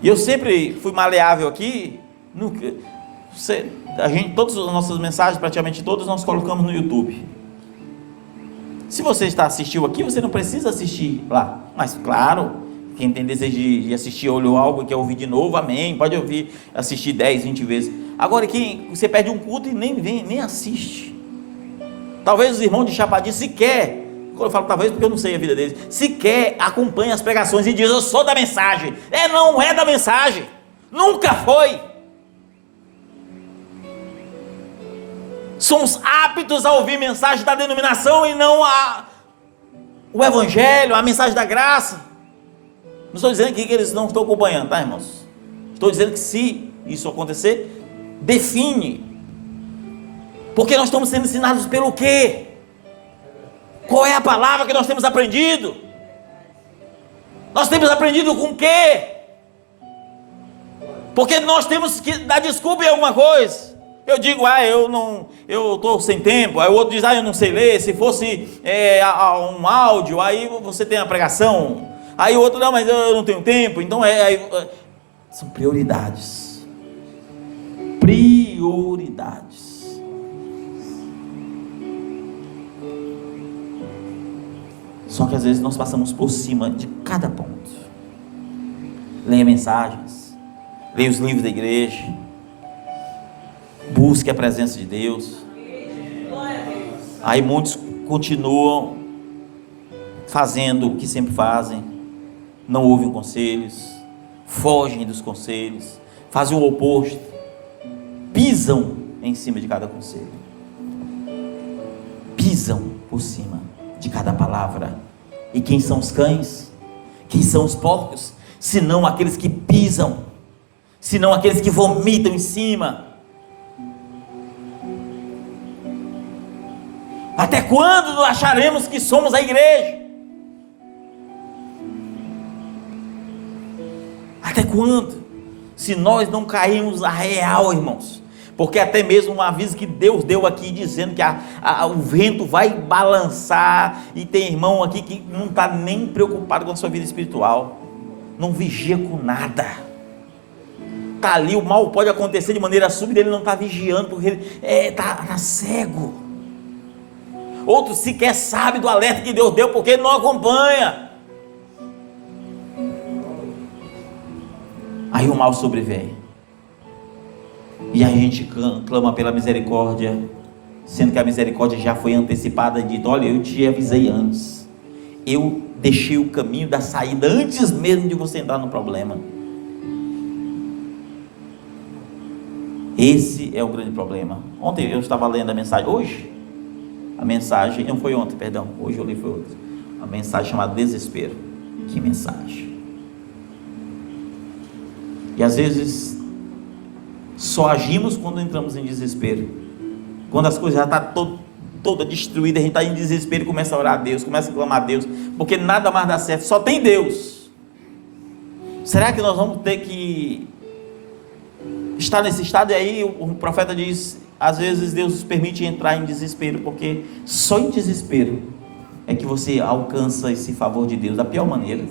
e eu sempre fui maleável aqui, todas as nossas mensagens, praticamente todas, nós colocamos no YouTube. Se você assistiu aqui, você não precisa assistir lá, mas claro, quem tem desejo de assistir, olhou algo e quer ouvir de novo, amém, pode assistir 10, 20 vezes. Agora, quem você perde um culto e nem assiste, talvez os irmãos de Chapadinha sequer, eu falo talvez porque eu não sei a vida deles, sequer acompanha as pregações e diz: eu sou da mensagem. Não é da mensagem, nunca foi. Somos aptos a ouvir mensagem da denominação e não o evangelho, a mensagem da graça. Não estou dizendo aqui que eles não estão acompanhando, tá, irmãos? Estou dizendo que se isso acontecer, define. Porque nós estamos sendo ensinados pelo quê? Qual é a palavra que nós temos aprendido? Nós temos aprendido com o quê? Porque nós temos que dar desculpa em alguma coisa. Eu digo: eu estou sem tempo. Aí o outro diz: eu não sei ler. Se fosse um áudio, aí você tem a pregação. Aí o outro: não, mas eu não tenho tempo. Então são prioridades. Prioridades. Só que às vezes nós passamos por cima de cada ponto. Leia mensagens, leia os livros da igreja, busque a presença de Deus. Aí muitos continuam fazendo o que sempre fazem, não ouvem conselhos, fogem dos conselhos, fazem o oposto, pisam em cima de cada conselho, pisam por cima de cada palavra. E quem são os cães? Quem são os porcos? Senão aqueles que pisam, senão aqueles que vomitam em cima. Até quando nós acharemos que somos a igreja? Até quando? Se nós não cairmos na real, irmãos. Porque até mesmo um aviso que Deus deu aqui, dizendo que o vento vai balançar, e tem irmão aqui que não está nem preocupado com a sua vida espiritual, não vigia com nada, está ali, o mal pode acontecer de maneira súbita, ele não está vigiando, porque ele está cego. Outro sequer sabe do alerta que Deus deu, porque ele não acompanha. Aí o mal sobrevém. E a gente clama pela misericórdia, sendo que a misericórdia já foi antecipada e dito: olha, eu te avisei antes, eu deixei o caminho da saída antes mesmo de você entrar no problema. Esse é o grande problema. Ontem eu estava lendo a mensagem, não foi ontem, perdão, hoje eu li foi outra, a mensagem chamada desespero. Que mensagem! E às vezes só agimos quando entramos em desespero, quando as coisas já estão toda destruída, a gente está em desespero e começa a orar a Deus, começa a clamar a Deus, porque nada mais dá certo, só tem Deus. Será que nós vamos ter que estar nesse estado? E aí o profeta diz, às vezes Deus nos permite entrar em desespero, porque só em desespero é que você alcança esse favor de Deus, da pior maneira.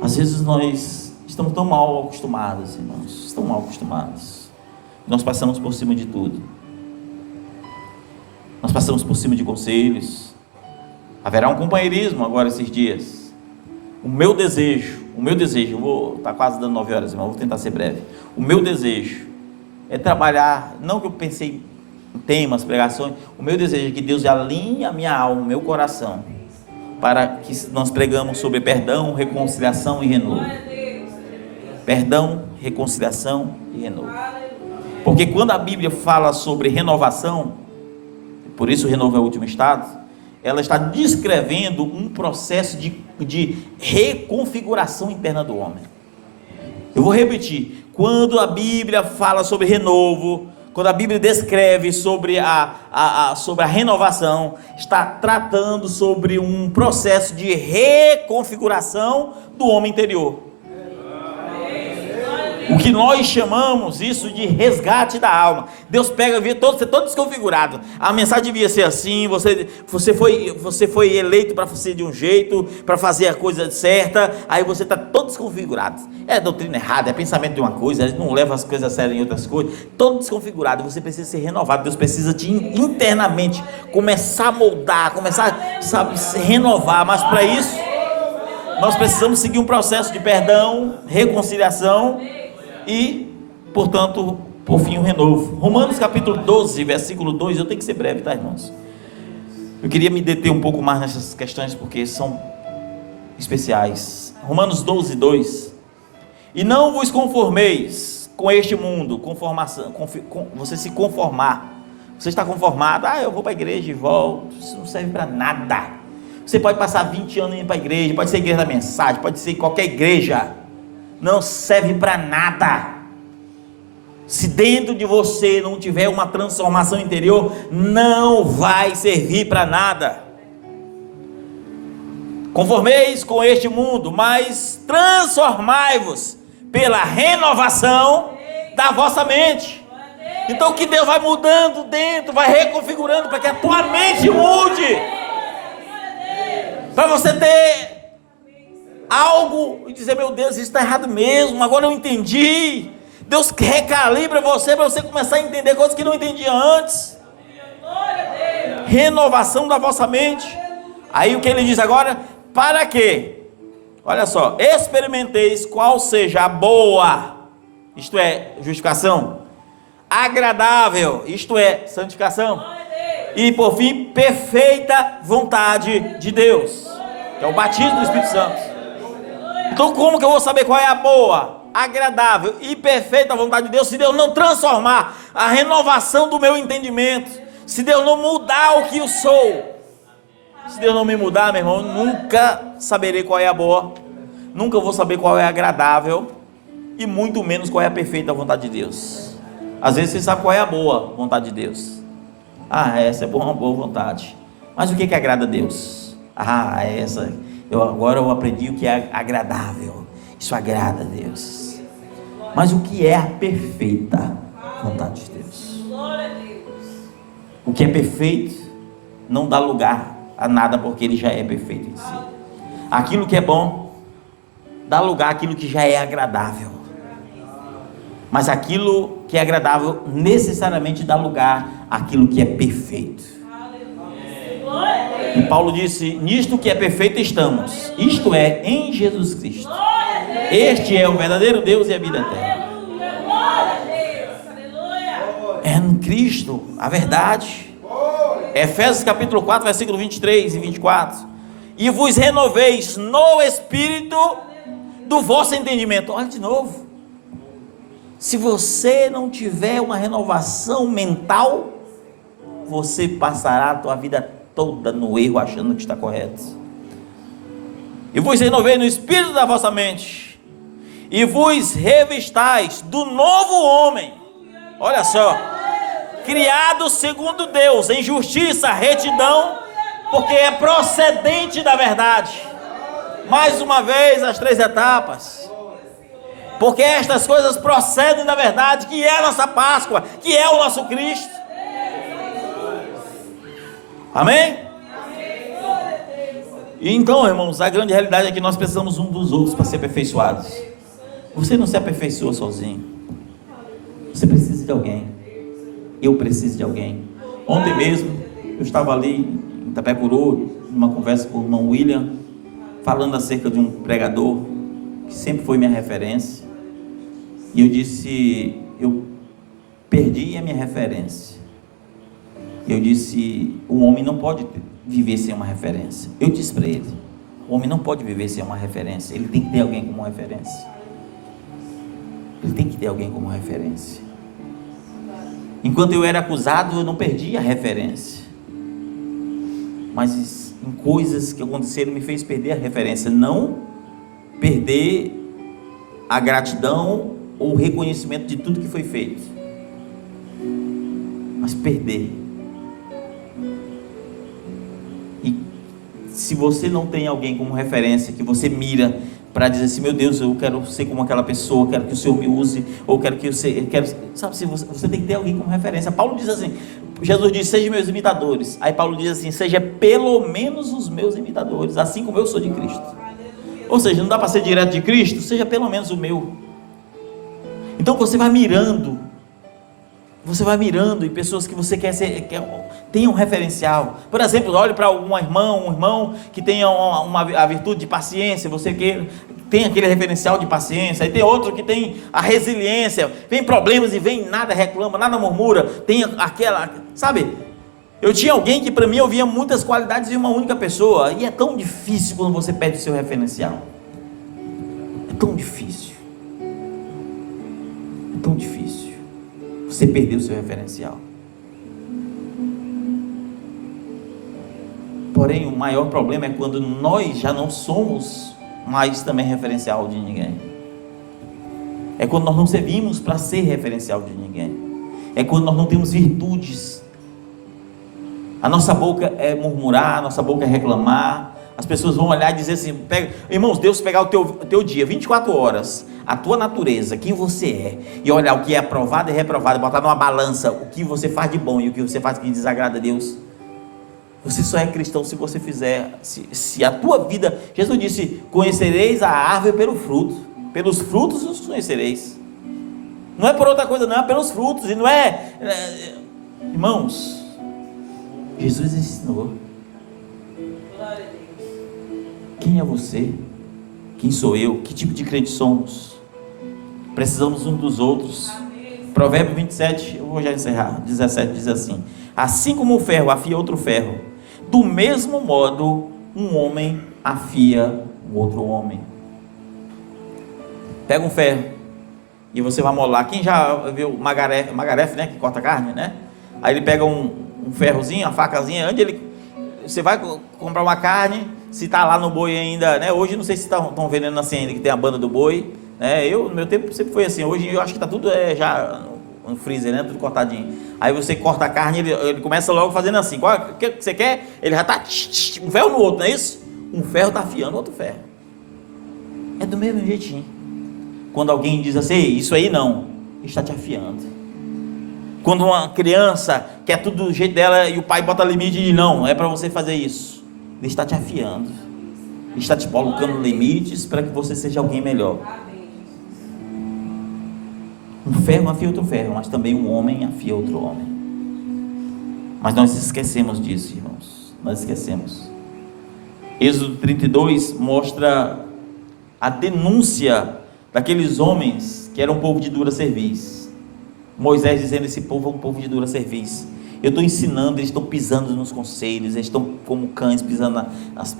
Às vezes nós estamos tão mal acostumados, irmãos, tão mal acostumados, nós passamos por cima de tudo, nós passamos por cima de conselhos. Haverá um companheirismo agora esses dias. O meu desejo, está quase dando 9 horas, irmão, vou tentar ser breve. O meu desejo é trabalhar, não que eu pensei em temas, pregações, o meu desejo é que Deus alinhe a minha alma, o meu coração, para que nós pregamos sobre perdão, reconciliação e renovo. Perdão, reconciliação e renovo. Porque quando a Bíblia fala sobre renovação, por isso o renovo é o último estado, ela está descrevendo um processo de reconfiguração interna do homem. Eu vou repetir, quando a Bíblia fala sobre renovo, quando a Bíblia descreve sobre sobre a renovação, está tratando sobre um processo de reconfiguração do homem interior. O que nós chamamos isso de resgate da alma. Deus pega, vê você todo desconfigurado. A mensagem devia ser assim, você foi eleito para ser de um jeito, para fazer a coisa certa, aí você está todo desconfigurado. É doutrina errada, é pensamento de uma coisa, não leva as coisas a sério em outras coisas, todo desconfigurado. Você precisa ser renovado. Deus precisa te internamente começar a moldar, começar a se renovar, mas para isso nós precisamos seguir um processo de perdão, reconciliação e, portanto, por fim, o renovo. Romanos capítulo 12, versículo 2, eu tenho que ser breve, tá, irmãos? Eu queria me deter um pouco mais nessas questões, porque são especiais. Romanos 12, 2. E não vos conformeis com este mundo, você se conformar. Você está conformado, eu vou para a igreja e volto, isso não serve para nada. Você pode passar 20 anos indo para a igreja, pode ser a igreja da mensagem, pode ser qualquer igreja, não serve para nada. Se dentro de você não tiver uma transformação interior, não vai servir para nada. Conformeis com este mundo, mas transformai-vos pela renovação da vossa mente. Então que Deus vai mudando dentro, vai reconfigurando para que a tua mente mude, para você ter algo e dizer: meu Deus, isso está errado mesmo, agora eu entendi. Deus recalibra você para você começar a entender coisas que não entendia antes. Renovação da vossa mente. Aí o que ele diz agora? Para quê? Olha só, experimenteis qual seja a boa, isto é, justificação, agradável, isto é, santificação, e por fim, perfeita vontade de Deus, que é o batismo do Espírito Santo. Então como que eu vou saber qual é a boa, agradável e perfeita vontade de Deus, se Deus não transformar a renovação do meu entendimento, se Deus não mudar o que eu sou? Se Deus não me mudar, meu irmão, eu nunca saberei qual é a boa, nunca vou saber qual é a agradável e muito menos qual é a perfeita vontade de Deus. Às vezes você sabe qual é a boa vontade de Deus, Essa é uma boa vontade. Mas o que agrada a Deus? Agora eu aprendi o que é agradável. Isso agrada a Deus. Mas o que é a perfeita vontade de Deus? O que é perfeito não dá lugar a nada, porque ele já é perfeito em si. Aquilo que é bom dá lugar àquilo que já é agradável. Mas aquilo que é agradável necessariamente dá lugar àquilo que é perfeito. E Paulo disse: nisto que é perfeito estamos, isto é, em Jesus Cristo. Este é o verdadeiro Deus e a vida eterna. É em Cristo a verdade. Efésios capítulo 4, versículo 23 e 24. E vos renoveis no espírito do vosso entendimento. Olha de novo. Se você não tiver uma renovação mental, você passará a tua vida toda no erro, achando que está correto. E vos renovei no espírito da vossa mente, e vos revistais do novo homem. Olha só, criado segundo Deus, em justiça, retidão, porque é procedente da verdade. Mais uma vez as 3 etapas. Porque estas coisas procedem da verdade, que é a nossa Páscoa, que é o nosso Cristo. Amém? E então, irmãos, a grande realidade é que nós precisamos um dos outros para ser aperfeiçoados. Você não se aperfeiçoa sozinho. Você precisa de alguém. Eu preciso de alguém. Ontem mesmo, eu estava ali em Itapecuru, numa conversa com o irmão William, falando acerca de um pregador que sempre foi minha referência. E eu disse: eu perdi a minha referência. Eu disse: o homem não pode viver sem uma referência. Eu disse para ele: o homem não pode viver sem uma referência. Ele tem que ter alguém como referência. Ele tem que ter alguém como referência. Enquanto eu era acusado, eu não perdi a referência. Mas em coisas que aconteceram me fez perder a referência. Não perder a gratidão ou o reconhecimento de tudo que foi feito, mas perder. E se você não tem alguém como referência, que você mira para dizer assim: meu Deus, eu quero ser como aquela pessoa, quero que o Senhor me use, ou quero que sabe, se você tem que ter alguém como referência. Paulo diz assim, Jesus diz: sejam meus imitadores. Aí Paulo diz assim: seja pelo menos os meus imitadores, assim como eu sou de Cristo. Ou seja, não dá para ser direto de Cristo, seja pelo menos o meu. Então você vai mirando em pessoas que você quer ser, tenha um referencial. Por exemplo, olhe para um irmão que tenha a virtude de paciência, você tem aquele referencial de paciência. Aí tem outro que tem a resiliência, vem problemas e vem, nada reclama, nada murmura, tem aquela, sabe? Eu tinha alguém que para mim eu via muitas qualidades em uma única pessoa, e é tão difícil quando você perde o seu referencial. É tão difícil. É tão difícil você perder o seu referencial. Porém, o maior problema é quando nós já não somos mais também referencial de ninguém. É quando nós não servimos para ser referencial de ninguém. É quando nós não temos virtudes. A nossa boca é murmurar, a nossa boca é reclamar. As pessoas vão olhar e dizer assim: irmãos, Deus pegar o teu dia, 24 horas, a tua natureza, quem você é, e olhar o que é aprovado e reprovado, botar numa balança o que você faz de bom e o que você faz que desagrada a Deus. Você só é cristão se você fizer, se a tua vida, Jesus disse: conhecereis a árvore pelo fruto, pelos frutos os conhecereis. Não é por outra coisa, não, é pelos frutos. E não irmãos, Jesus ensinou. Quem é você? Quem sou eu? Que tipo de crente somos? Precisamos uns dos outros. Provérbio 27, eu vou já encerrar, 17 diz assim: assim como o ferro afia outro ferro, do mesmo modo um homem afia o outro homem. Pega um ferro e você vai molar. Quem já viu o magarefe, né, que corta carne, né? Aí ele pega um ferrozinho, uma facazinha, você vai comprar uma carne, se está lá no boi ainda, né? Hoje não sei se estão vendendo assim ainda, que tem a banda do boi, né? No meu tempo sempre foi assim. Hoje eu acho que está tudo já no freezer, né? Tudo cortadinho. Aí você corta a carne, ele começa logo fazendo assim. O que você quer? Ele já está um ferro no outro, não é isso? Um ferro está afiando outro ferro. É do mesmo jeitinho. Quando alguém diz assim, ei, isso aí não, ele está te afiando. Quando uma criança quer tudo do jeito dela e o pai bota limite e diz, não, é para você fazer isso. Ele está te afiando. Ele está te colocando limites para que você seja alguém melhor. Um ferro afia outro ferro, mas também um homem afia outro homem. Mas nós esquecemos disso, irmãos. Nós esquecemos. Êxodo 32 mostra a denúncia daqueles homens que eram um povo de dura cerviz. Moisés dizendo, esse povo é um povo de dura cerviz. Eu estou ensinando, eles estão pisando nos conselhos, eles estão como cães pisando nas...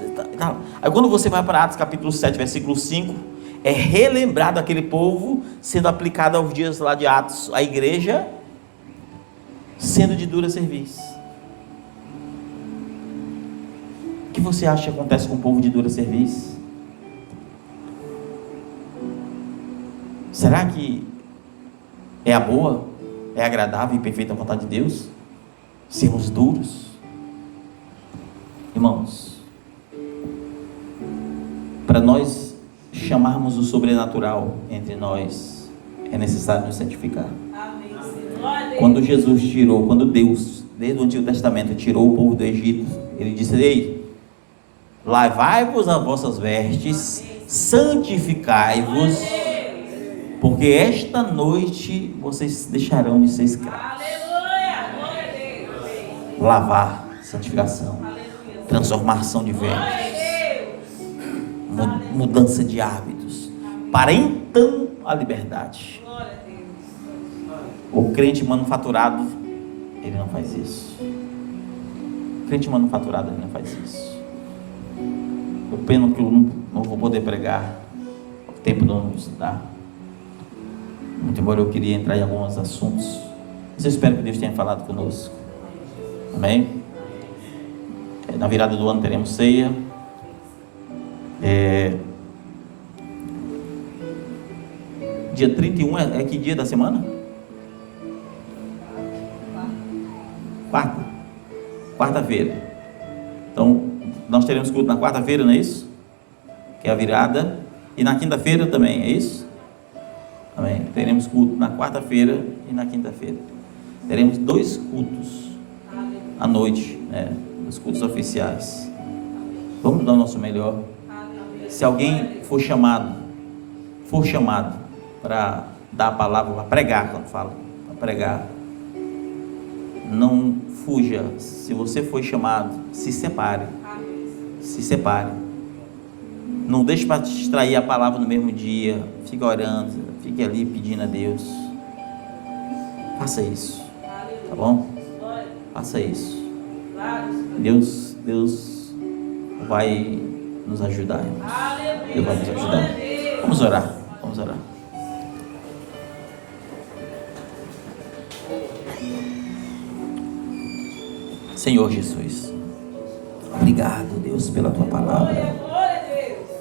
Aí quando você vai para Atos capítulo 7, versículo 5, é relembrado aquele povo sendo aplicado aos dias lá de Atos, a igreja sendo de dura cerviz. O que você acha que acontece com o povo de dura cerviz? Será que é a boa, é agradável e perfeita vontade de Deus sermos duros? Irmãos, para nós chamarmos o sobrenatural entre nós, é necessário nos santificar. Quando Jesus tirou, quando Deus, desde o Antigo Testamento, tirou o povo do Egito, ele disse, ei, lavai-vos as vossas vestes, santificai-vos, porque esta noite vocês deixarão de ser escravos. Lavar, santificação, transformação de vestes, mudança de hábitos, para então a liberdade. O crente manufaturado, ele não faz isso. O crente manufaturado, ele não faz isso. Eu peno que eu não vou poder pregar, o tempo não nos dá. Muito embora eu queria entrar em alguns assuntos, mas eu espero que Deus tenha falado conosco. Amém? Na virada do ano teremos ceia. Dia 31 é que dia da semana? Quarta-feira. Então, nós teremos culto na quarta-feira, não é isso? Que é a virada. E na quinta-feira também, é isso? Amém. Teremos culto na quarta-feira e na quinta-feira. Teremos 2 cultos à noite, os cultos oficiais. Vamos dar o nosso melhor. Se alguém for chamado para dar a palavra, para pregar, quando fala, para pregar, não fuja. Se você foi chamado, se separe. Se separe. Não deixe para distrair a palavra no mesmo dia. Fique orando, fique ali pedindo a Deus. Faça isso, tá bom? Faça isso. Deus vai nos ajudar, irmãos. Deus vai nos ajudar. Vamos orar. Senhor Jesus, obrigado, Deus, pela tua palavra.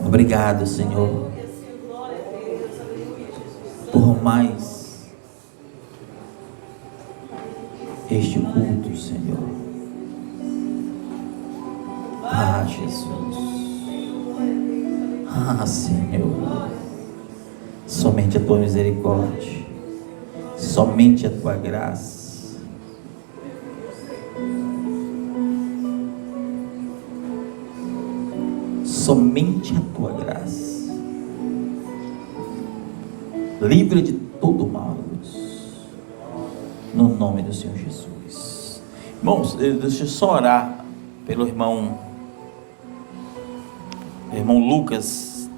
Obrigado, Senhor, por mais este culto, Senhor. Ah, Jesus. Ah, Senhor. Somente a tua misericórdia, somente a tua graça. Somente a tua graça. Livre de todo mal, Deus, no nome do Senhor Jesus. Irmãos, deixa eu só orar pelo irmão Lucas.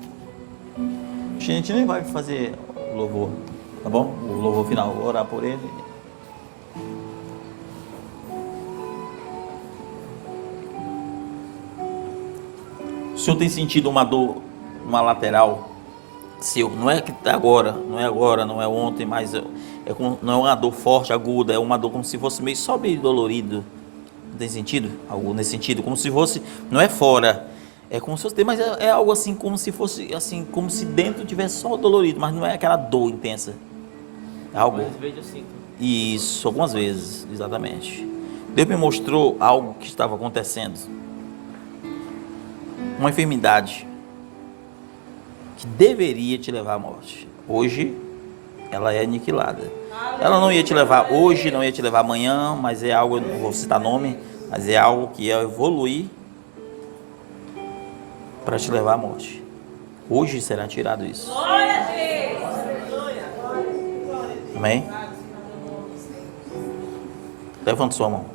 A gente nem vai fazer o louvor, tá bom? O louvor final, vou orar por ele. O senhor tem sentido uma dor, uma lateral seu? Não é que está agora, não é ontem, mas não é uma dor forte, aguda, é uma dor como se fosse meio dolorido. Não tem sentido? Algo nesse sentido, como se fosse, não é fora, é como se fosse, mas é algo assim, como se fosse assim, como se dentro tivesse só dolorido, mas não é aquela dor intensa. É algo. Às vezes eu sinto. Isso, algumas vezes, exatamente. Deus me mostrou algo que estava acontecendo. Uma enfermidade que deveria te levar à morte. Hoje, ela é aniquilada. Ela não ia te levar hoje, não ia te levar amanhã, mas é algo, não vou citar nome, mas é algo que ia evoluir para te levar à morte. Hoje será tirado isso. Glória a Deus. Amém? Levanta sua mão.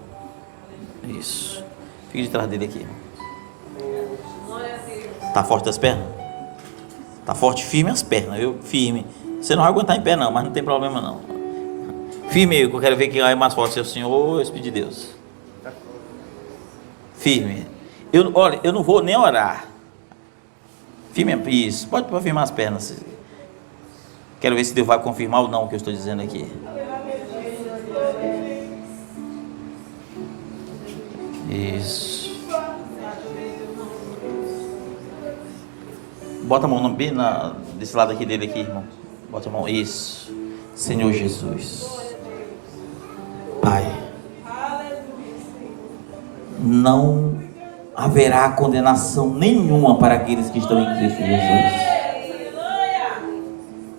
Isso. Fique de trás dele aqui. Tá forte as pernas? Tá forte, firme as pernas, viu? Firme. Você não vai aguentar em pé não, mas não tem problema não. Firme aí, que eu quero ver quem é mais forte, seu Senhor, Espírito de Deus. Firme. Olha, eu não vou nem orar. Firme, isso. Pode firmar as pernas. Quero ver se Deus vai confirmar ou não o que eu estou dizendo aqui. Isso. Bota a mão bem desse lado aqui dele aqui, irmão. Bota a mão. Isso. Senhor Jesus. Pai. Não haverá condenação nenhuma para aqueles que estão em Cristo Jesus.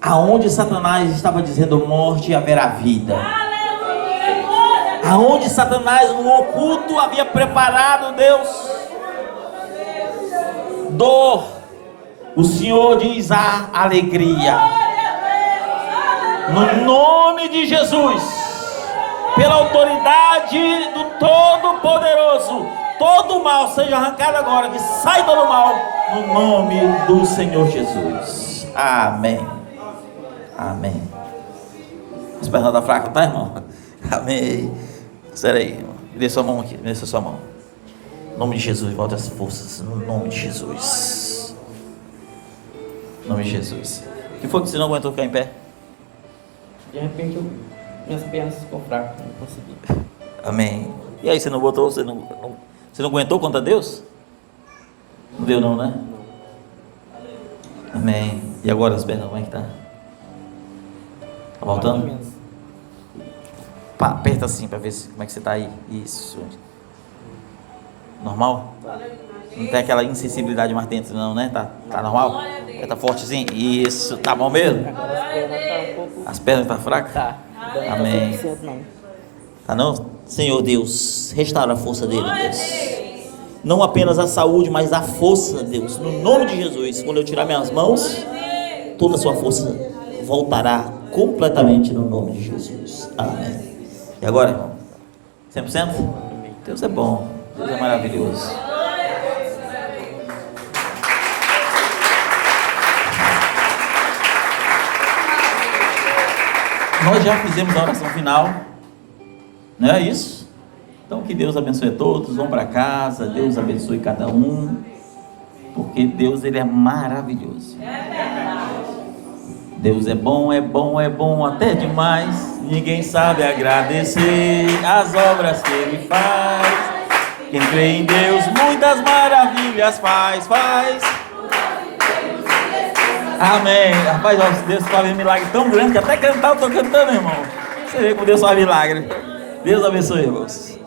Aonde Satanás estava dizendo morte, haverá vida. Aonde Satanás no oculto havia preparado, Deus, dor, o Senhor diz a alegria. No nome de Jesus, pela autoridade do Todo-Poderoso, todo mal seja arrancado agora, que sai todo mal, no nome do Senhor Jesus. Amém. Amém. As pernas da fraca, tá, irmão? Amém. Espera aí, irmão. Dê sua mão aqui, dê sua mão. No nome de Jesus, volta as forças. No nome de Jesus. No nome de Jesus. O que foi que você não aguentou ficar em pé? De repente, minhas pernas ficam fracas, não consegui. Amém. E aí, você não botou, você não aguentou contra Deus? Não deu não, né? Amém. E agora as pernas, como é que tá? Tá voltando? Aperta assim para ver como é que você tá aí. Isso. Normal? Não tem aquela insensibilidade mais dentro não, né? Tá normal? Tá fortezinho? Isso. Tá bom mesmo? As pernas tá fracas? Tá. Amém. Tá não? Senhor Deus, restaura a força dele, Deus. Não apenas a saúde, mas a força, Deus. No nome de Jesus, quando eu tirar minhas mãos, toda a sua força voltará completamente no nome de Jesus. Amém. E agora, irmão? 100%? Deus é bom. Deus é maravilhoso. Nós já fizemos a oração final. Não é isso? Então que Deus abençoe a todos. Vão para casa. Deus abençoe cada um. Porque Deus, Ele é maravilhoso. Deus é bom, é bom, é bom até demais. Ninguém sabe agradecer as obras que Ele faz. Quem crê em Deus, muitas maravilhas faz. Amém. Rapaz, Deus faz um milagre tão grande que até cantar eu estou cantando, irmão. Você vê como Deus faz milagre. Deus abençoe, irmãos.